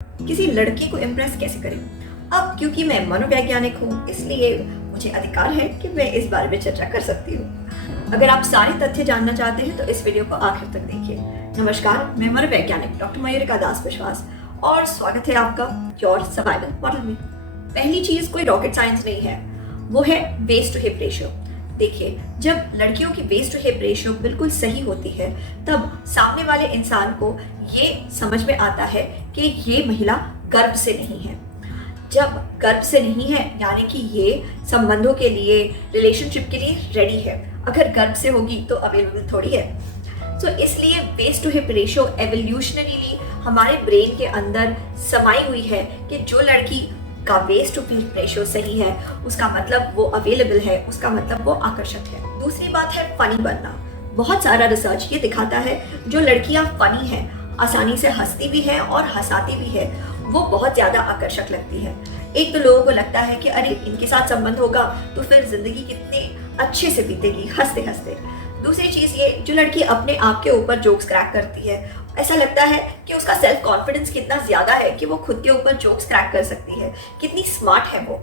किसी लड़की को इम्प्रेस कैसे करें। अब क्योंकि मैं मनोवैज्ञानिक हूँ इसलिए मुझे अधिकार है कि मैं इस बारे में चर्चा कर सकती हूँ। अगर आप सारे तथ्य जानना चाहते हैं तो इस वीडियो को आखिर तक देखिए। नमस्कार, मैं मनोवैज्ञानिक डॉक्टर मयूरिका दास विश्वास और स्वागत है आपका योर सर्वाइवल मॉडल में। पहली चीज कोई रॉकेट साइंस नहीं है, वो है वेस्ट टू हिप रेशियो। देखिए, जब लड़कियों की वेस्ट टू हिप रेशियो बिल्कुल सही होती है तब सामने वाले इंसान को ये समझ में आता है कि ये महिला गर्भ से नहीं है। जब गर्भ से नहीं है यानी कि ये संबंधों के लिए, रिलेशनशिप के लिए रेडी है। अगर गर्भ से होगी तो अवेलेबल थोड़ी है। तो इसलिए waste to hip ratio evolutionarily हमारे ब्रेन के अंदर समाई हुई है कि जो लड़की का वेस्ट टू हिप रेशियो सही है उसका मतलब वो अवेलेबल है, उसका मतलब वो आकर्षक है। दूसरी बात है फनी बनना। बहुत सारा रिसर्च ये दिखाता है जो लड़कियां फनी हैं, आसानी से हंसती भी है और हंसाती भी है, वो बहुत ज्यादा आकर्षक लगती है। एक तो लोगों को लगता है कि अरे इनके साथ संबंध होगा तो फिर जिंदगी कितनी अच्छे से बीतेगी हंसते हंसते। दूसरी चीज ये, जो लड़की अपने आप के ऊपर जोक्स क्रैक करती है, ऐसा लगता है कि उसका सेल्फ कॉन्फिडेंस कितना ज्यादा है कि वो खुद के ऊपर जोक्स क्रैक कर सकती है, कितनी स्मार्ट है वो।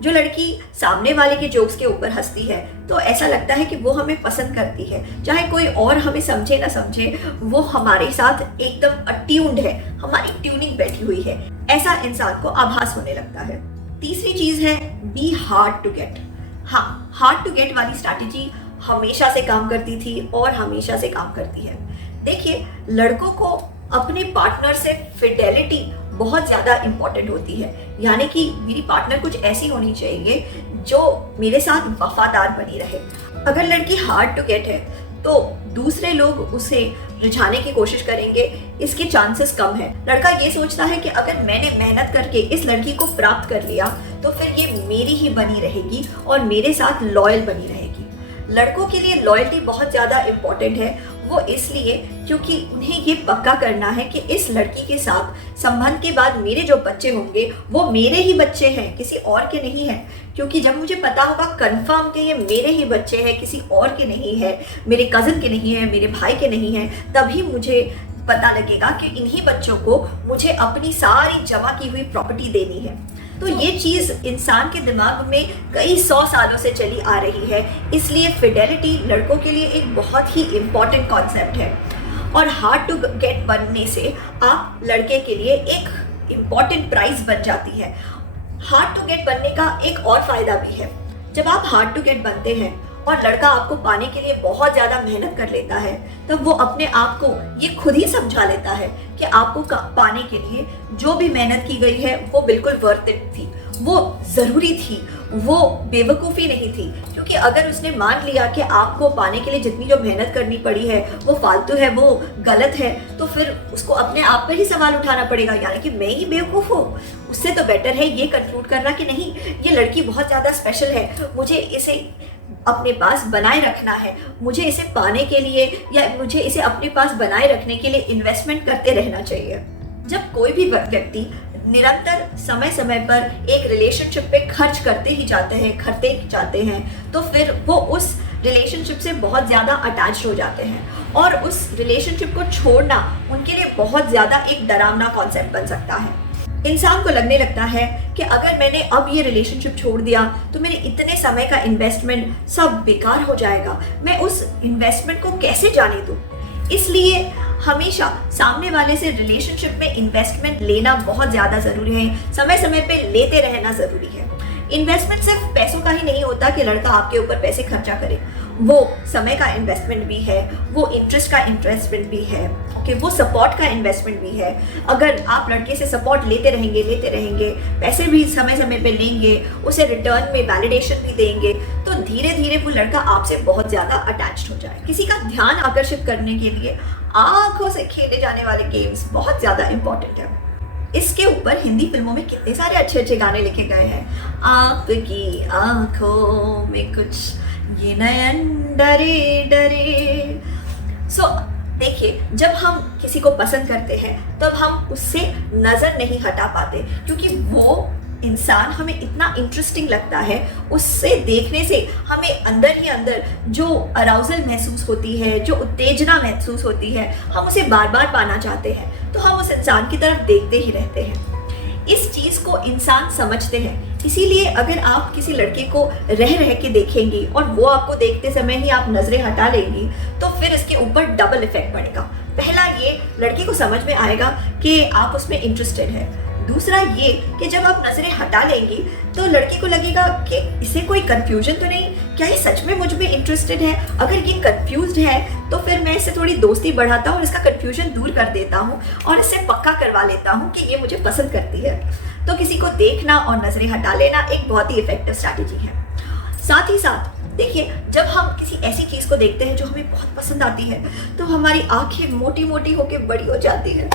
जो लड़की सामने वाले के जोक्स के ऊपर हंसती है तो ऐसा लगता है कि वो हमें पसंद करती है, चाहे कोई और हमें समझे ना समझे, वो हमारे साथ एकदम अट्यून्ड है, हमारी ट्यूनिंग बैठी हुई है, ऐसा इंसान को आभास होने लगता है। तीसरी चीज है बी हार्ड टू गेट। हाँ, हार्ड टू गेट वाली स्ट्रैटेजी हमेशा से काम करती थी और हमेशा से काम करती है। देखिए, लड़कों को अपने पार्टनर से फिडेलिटी बहुत ज़्यादा इम्पॉर्टेंट होती है, यानी कि मेरी पार्टनर कुछ ऐसी होनी चाहिए जो मेरे साथ वफादार बनी रहे। अगर लड़की हार्ड टू गेट है तो दूसरे लोग उसे रिझाने की कोशिश करेंगे, इसके चांसेस कम है। लड़का ये सोचता है कि अगर मैंने मेहनत करके इस लड़की को प्राप्त कर लिया तो फिर ये मेरी ही बनी रहेगी और मेरे साथ लॉयल बनी रहेगी। लड़कों के लिए लॉयल्टी बहुत ज़्यादा इम्पॉर्टेंट है, वो इसलिए क्योंकि उन्हें ये पक्का करना है कि इस लड़की के साथ संबंध के बाद मेरे जो बच्चे होंगे वो मेरे ही बच्चे हैं, किसी और के नहीं हैं। क्योंकि जब मुझे पता होगा कंफर्म कि ये मेरे ही बच्चे हैं, किसी और के नहीं है, मेरे कज़न के नहीं है, मेरे भाई के नहीं है, तभी मुझे पता लगेगा कि इन्हीं बच्चों को मुझे अपनी सारी जमा की हुई प्रॉपर्टी देनी है। तो ये चीज़ इंसान के दिमाग में कई 100 सालों से चली आ रही है, इसलिए फिडेलिटी लड़कों के लिए एक बहुत ही इम्पॉर्टेंट कॉन्सेप्ट है। और हार्ड टू गेट बनने से आप लड़के के लिए एक इम्पॉर्टेंट प्राइज बन जाती है। हार्ड टू गेट बनने का एक और फायदा भी है। जब आप हार्ड टू गेट बनते हैं और लड़का आपको पाने के लिए बहुत ज़्यादा मेहनत कर लेता है तब वो अपने आप को ये खुद ही समझा लेता है कि आपको पाने के लिए जो भी मेहनत की गई है वो बिल्कुल वर्थ इट थी, वो ज़रूरी थी, वो बेवकूफ़ी नहीं थी। क्योंकि अगर उसने मान लिया कि आपको पाने के लिए जितनी जो मेहनत करनी पड़ी है वो फालतू है, वो गलत है, तो फिर उसको अपने आप पर ही सवाल उठाना पड़ेगा, यानी कि मैं ही बेवकूफ़ हूँ। उससे तो बेटर है ये कंक्लूड करना कि नहीं, ये लड़की बहुत ज़्यादा स्पेशल है, मुझे इसे अपने पास बनाए रखना है, मुझे इसे पाने के लिए या मुझे इसे अपने पास बनाए रखने के लिए इन्वेस्टमेंट करते रहना चाहिए। जब कोई भी व्यक्ति निरंतर समय समय पर एक रिलेशनशिप पे खर्च करते ही जाते हैं तो फिर वो उस रिलेशनशिप से बहुत ज़्यादा अटैच्ड हो जाते हैं और उस रिलेशनशिप को छोड़ना उनके लिए बहुत ज़्यादा एक डरावना कॉन्सेप्ट बन सकता है। इंसान को लगने लगता है कि अगर मैंने अब ये रिलेशनशिप छोड़ दिया तो मेरे इतने समय का इन्वेस्टमेंट सब बेकार हो जाएगा, मैं उस इन्वेस्टमेंट को कैसे जाने दूँ। इसलिए हमेशा सामने वाले से रिलेशनशिप में इन्वेस्टमेंट लेना बहुत ज़्यादा ज़रूरी है, समय समय पे लेते रहना ज़रूरी है। इन्वेस्टमेंट सिर्फ पैसों का ही नहीं होता कि लड़का आपके ऊपर पैसे खर्चा करे, वो समय का इन्वेस्टमेंट भी है, वो इंटरेस्ट का इन्वेस्टमेंट भी है, ओके, वो सपोर्ट का इन्वेस्टमेंट भी है। अगर आप लड़के से सपोर्ट लेते रहेंगे, पैसे भी समय समय पे लेंगे, उसे रिटर्न में वैलिडेशन भी देंगे, तो धीरे धीरे वो लड़का आपसे बहुत ज़्यादा अटैच्ड हो जाए। किसी का ध्यान आकर्षित करने के लिए आंखों से खेले जाने वाले गेम्स बहुत ज़्यादा इंपॉर्टेंट है। इसके ऊपर हिंदी फिल्मों में कितने सारे अच्छे अच्छे गाने लिखे गए हैं। आपकी आंखों में कुछ ये नयन डरे डरे। देखिए, जब हम किसी को पसंद करते हैं तब हम उससे नज़र नहीं हटा पाते क्योंकि वो इंसान हमें इतना इंटरेस्टिंग लगता है, उससे देखने से हमें अंदर ही अंदर जो अराउजल महसूस होती है, जो उत्तेजना महसूस होती है, हम उसे बार बार पाना चाहते हैं। तो हम उस इंसान की तरफ देखते ही रहते हैं। इस चीज को इंसान समझते हैं, इसीलिए अगर आप किसी लड़के को रह रह के देखेंगी और वो आपको देखते समय ही आप नजरें हटा लेंगी, तो फिर इसके ऊपर डबल इफेक्ट पड़ेगा। पहला, ये लड़के को समझ में आएगा कि आप उसमें इंटरेस्टेड है। दूसरा ये कि जब आप नजरें हटा लेंगी तो लड़की को लगेगा कि इसे कोई कंफ्यूजन तो नहीं, क्या ये सच में मुझ में इंटरेस्टेड है। अगर ये कंफ्यूज्ड है तो फिर मैं इससे थोड़ी दोस्ती बढ़ाता हूँ और इसका कंफ्यूजन दूर कर देता हूँ और इससे पक्का करवा लेता हूँ कि ये मुझे पसंद करती है। तो किसी को देखना और नजरें हटा लेना एक बहुत ही इफेक्टिव स्ट्रैटेजी है। साथ ही साथ देखिए, जब हम किसी ऐसी चीज को देखते हैं जो हमें बहुत पसंद आती है, तो हमारी आंखें मोटी मोटी होकर बड़ी हो जाती है,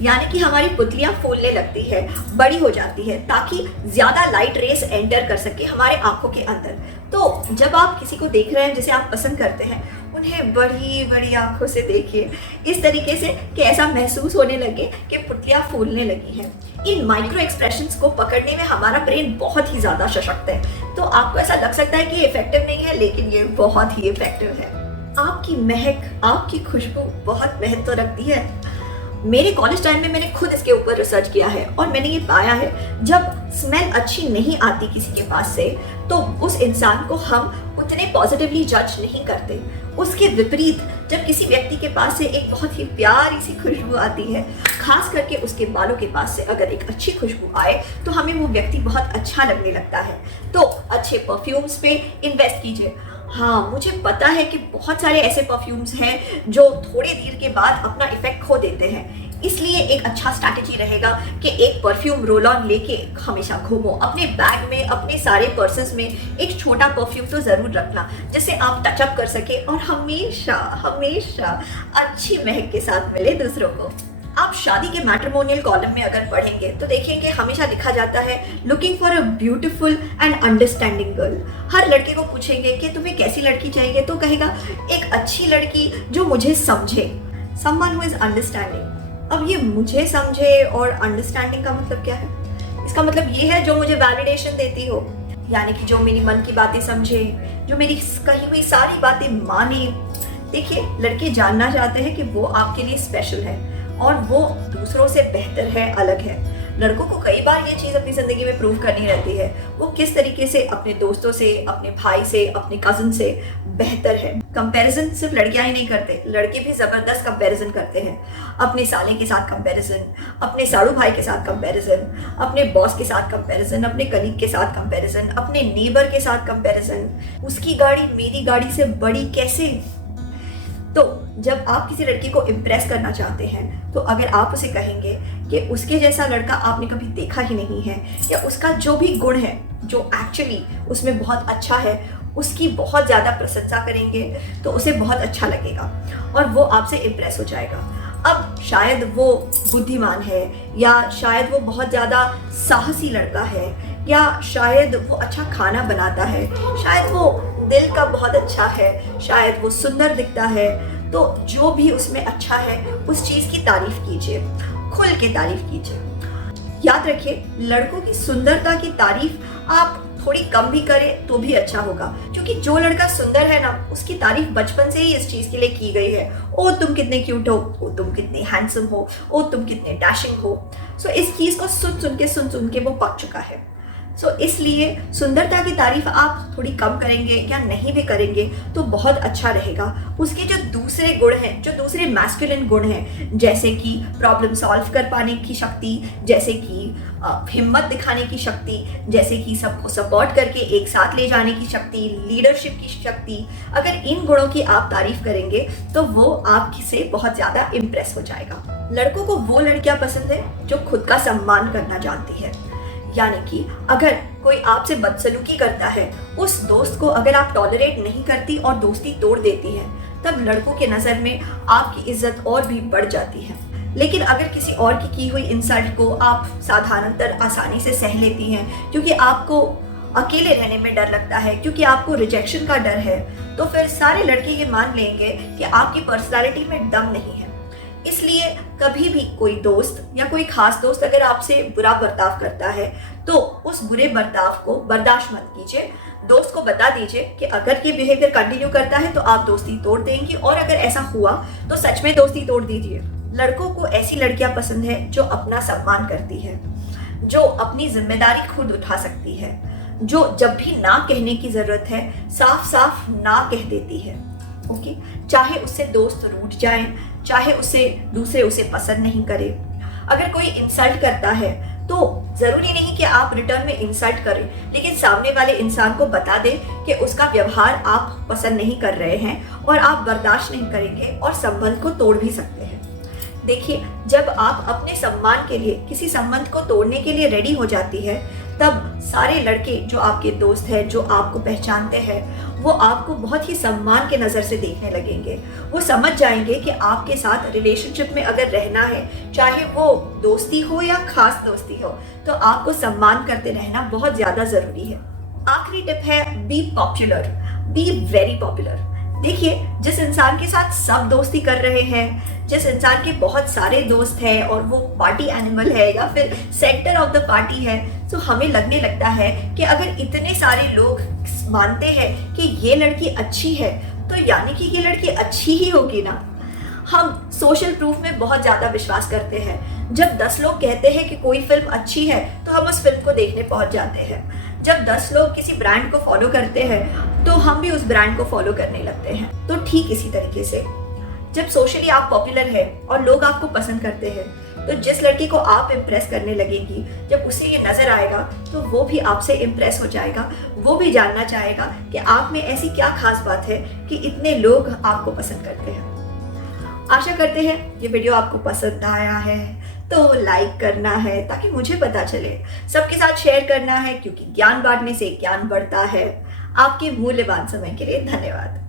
यानी कि हमारी पुतलियां फूलने लगती है, बड़ी हो जाती है, ताकि ज्यादा लाइट रेस एंटर कर सके हमारे आंखों के अंदर। तो जब आप किसी को देख रहे हैं जिसे आप पसंद करते हैं, उन्हें बड़ी बड़ी आंखों से देखिए, इस तरीके से कि ऐसा महसूस होने लगे कि पुतलियां फूलने लगी हैं। इन माइक्रो एक्सप्रेशंस को पकड़ने में हमारा ब्रेन बहुत ही ज्यादा सशक्त है। तो आपको ऐसा लग सकता है कि ये इफेक्टिव नहीं है, लेकिन ये बहुत ही इफेक्टिव है। आपकी महक, आपकी खुशबू बहुत महत्व रखती है। मेरे कॉलेज टाइम में मैंने खुद इसके ऊपर रिसर्च किया है और मैंने ये पाया है, जब स्मेल अच्छी नहीं आती किसी के पास से, तो उस इंसान को हम उतने पॉजिटिवली जज नहीं करते। उसके विपरीत जब किसी व्यक्ति के पास से एक बहुत ही प्यारी सी खुशबू आती है, खास करके उसके बालों के पास से अगर एक अच्छी खुशबू आए, तो हमें वो व्यक्ति बहुत अच्छा लगने लगता है। तो अच्छे परफ्यूम्स पे इन्वेस्ट कीजिए। हाँ, मुझे पता है कि बहुत सारे ऐसे परफ्यूम्स हैं जो थोड़ी देर के बाद अपना इफेक्ट खो देते हैं, इसलिए एक अच्छा स्ट्रैटेजी रहेगा कि एक परफ्यूम रोल ऑन लेके हमेशा घूमो। अपने बैग में, अपने सारे पर्सन्स में एक छोटा परफ्यूम तो जरूर रखना, जिससे आप टचअप कर सके और हमेशा हमेशा अच्छी महक के साथ मिले दूसरों को। आप शादी के मैट्रिमोनियल कॉलम में अगर पढ़ेंगे तो देखेंगे हमेशा लिखा जाता है, looking for a beautiful and understanding girl. हर लड़के को पूछेंगे कि तुम्हें कैसी लड़की चाहिए, तो कहेगा एक अच्छी लड़की जो मुझे समझे, समवन हु इज अंडरस्टैंडिंग। अब ये मुझे समझे और अंडरस्टैंडिंग का मतलब क्या है? इसका मतलब ये है जो मुझे वैलिडेशन देती हो, यानी कि जो मेरी मन की बातें समझे, जो मेरी कही हुई सारी बातें माने। देखिए, लड़के जानना चाहते हैं कि वो आपके लिए स्पेशल है और वो दूसरों से बेहतर है, अलग है। लड़कों को कई बार ये चीज अपनी जिंदगी में प्रूव करनी रहती है, वो किस तरीके से अपने दोस्तों से, अपने भाई से, अपने कजिन से बेहतर है। कंपैरिजन सिर्फ लड़कियां ही नहीं करते, लड़के भी जबरदस्त कंपैरिजन करते हैं। अपने साले के साथ कंपैरिजन, अपने साड़ू भाई के साथ कंपैरिजन, अपने बॉस के साथ कंपैरिजन, अपने कलीग के साथ कंपैरिजन, अपने नेबर के साथ कंपैरिजन। उसकी गाड़ी मेरी गाड़ी से बड़ी कैसे? तो जब आप किसी लड़की को इम्प्रेस करना चाहते हैं, तो अगर आप उसे कहेंगे कि उसके जैसा लड़का आपने कभी देखा ही नहीं है, या उसका जो भी गुण है जो एक्चुअली उसमें बहुत अच्छा है, उसकी बहुत ज़्यादा प्रशंसा करेंगे, तो उसे बहुत अच्छा लगेगा और वो आपसे इम्प्रेस हो जाएगा। अब शायद वो बुद्धिमान है, या शायद वो बहुत ज़्यादा साहसी लड़का है, या शायद वो अच्छा खाना बनाता है, शायद वो दिल का बहुत अच्छा है, शायद वो सुंदर दिखता है। तो जो भी उसमें अच्छा है उस चीज़ की तारीफ कीजिए, खुल के तारीफ कीजिए। याद रखिए, लड़कों की सुंदरता की तारीफ आप थोड़ी कम भी करें तो भी अच्छा होगा, क्योंकि जो लड़का सुंदर है ना, उसकी तारीफ बचपन से ही इस चीज़ के लिए की गई है। ओ तुम कितने क्यूट हो, ओ तुम कितने हैंडसम हो, ओ तुम कितने डैशिंग हो। सो इस चीज़ को सुन सुन के वो पक चुका है। सो इसलिए सुंदरता की तारीफ आप थोड़ी कम करेंगे या नहीं भी करेंगे तो बहुत अच्छा रहेगा। उसके जो दूसरे गुण हैं, जो दूसरे मैस्कुलिन गुण हैं, जैसे कि प्रॉब्लम सॉल्व कर पाने की शक्ति, जैसे कि हिम्मत दिखाने की शक्ति, जैसे कि सबको सपोर्ट करके एक साथ ले जाने की शक्ति, लीडरशिप की शक्ति, अगर इन गुणों की आप तारीफ करेंगे तो वो आपसे बहुत ज़्यादा इम्प्रेस हो जाएगा। लड़कों को वो लड़कियां पसंद है जो खुद का सम्मान करना जानती है, यानी कि अगर कोई आपसे बदसलूकी करता है, उस दोस्त को अगर आप टॉलरेट नहीं करती और दोस्ती तोड़ देती है, तब लड़कों के नज़र में आपकी इज्जत और भी बढ़ जाती है। लेकिन अगर किसी और की हुई इंसल्ट को आप साधारणतर आसानी से सह लेती हैं, क्योंकि आपको अकेले रहने में डर लगता है, क्योंकि आपको रिजेक्शन का डर है, तो फिर सारे लड़के ये मान लेंगे कि आपकी पर्सनालिटी में दम नहीं है। इसलिए कभी भी कोई दोस्त या कोई खास दोस्त अगर आपसे बुरा बर्ताव करता है, तो उस बुरे बर्ताव को बर्दाश्त मत कीजिए। दोस्त को बता दीजिए कि अगर ये बिहेवियर कंटिन्यू करता है तो आप दोस्ती तोड़ देंगी, और अगर ऐसा हुआ तो सच में दोस्ती तोड़ दीजिए। लड़कों को ऐसी लड़कियां पसंद है जो अपना सम्मान करती है, जो अपनी जिम्मेदारी खुद उठा सकती है, जो जब भी ना कहने की जरूरत है साफ साफ ना कह देती है। ओके, चाहे उससे दोस्त रूठ जाए, चाहे दूसरे उसे पसंद नहीं करे। अगर कोई इंसल्ट करता है तो जरूरी नहीं कि आप रिटर्न में इंसल्ट करें, लेकिन सामने वाले इंसान को बता दें कि उसका व्यवहार आप पसंद नहीं कर रहे हैं और आप बर्दाश्त नहीं करेंगे और संबंध को तोड़ भी सकते हैं। देखिए, जब आप अपने सम्मान के लिए किसी संबंध को तोड़ने के लिए रेडी हो जाती है, तब सारे लड़के जो आपके दोस्त हैं, जो आपको पहचानते हैं, वो आपको बहुत ही सम्मान के नज़र से देखने लगेंगे। वो समझ जाएंगे कि आपके साथ रिलेशनशिप में अगर रहना है, चाहे वो दोस्ती हो या खास दोस्ती हो, तो आपको सम्मान करते रहना बहुत ज़्यादा ज़रूरी है। आखिरी टिप है, be popular, be very popular. देखिए, जिस इंसान के साथ सब दोस्ती कर रहे हैं, जिस इंसान के बहुत सारे दोस्त हैं और वो पार्टी एनिमल है या फिर सेंटर ऑफ द पार्टी है, तो हमें लगने लगता है कि अगर इतने सारे लोग मानते हैं कि ये लड़की अच्छी है, तो यानी कि ये लड़की अच्छी ही होगी ना। हम सोशल प्रूफ में बहुत ज़्यादा विश्वास करते हैं। जब 10 लोग कहते हैं कि कोई फिल्म अच्छी है, तो हम उस फिल्म को देखने पहुंच जाते हैं। जब 10 लोग किसी ब्रांड को फॉलो करते हैं, तो हम भी उस ब्रांड को फॉलो करने लगते हैं। तो ठीक इसी तरीके से जब सोशली आप पॉपुलर है और लोग आपको पसंद करते हैं, तो जिस लड़की को आप इम्प्रेस करने लगेंगी, जब उसे ये नजर आएगा तो वो भी आपसे इम्प्रेस हो जाएगा। वो भी जानना चाहेगा कि आप में ऐसी क्या खास बात है कि इतने लोग आपको पसंद करते हैं। आशा करते हैं ये वीडियो आपको पसंद आया है, तो लाइक करना है ताकि मुझे पता चले, सबके साथ शेयर करना है क्योंकि ज्ञान बांटने से ज्ञान बढ़ता है। आपके मूल्यवान समय के लिए धन्यवाद।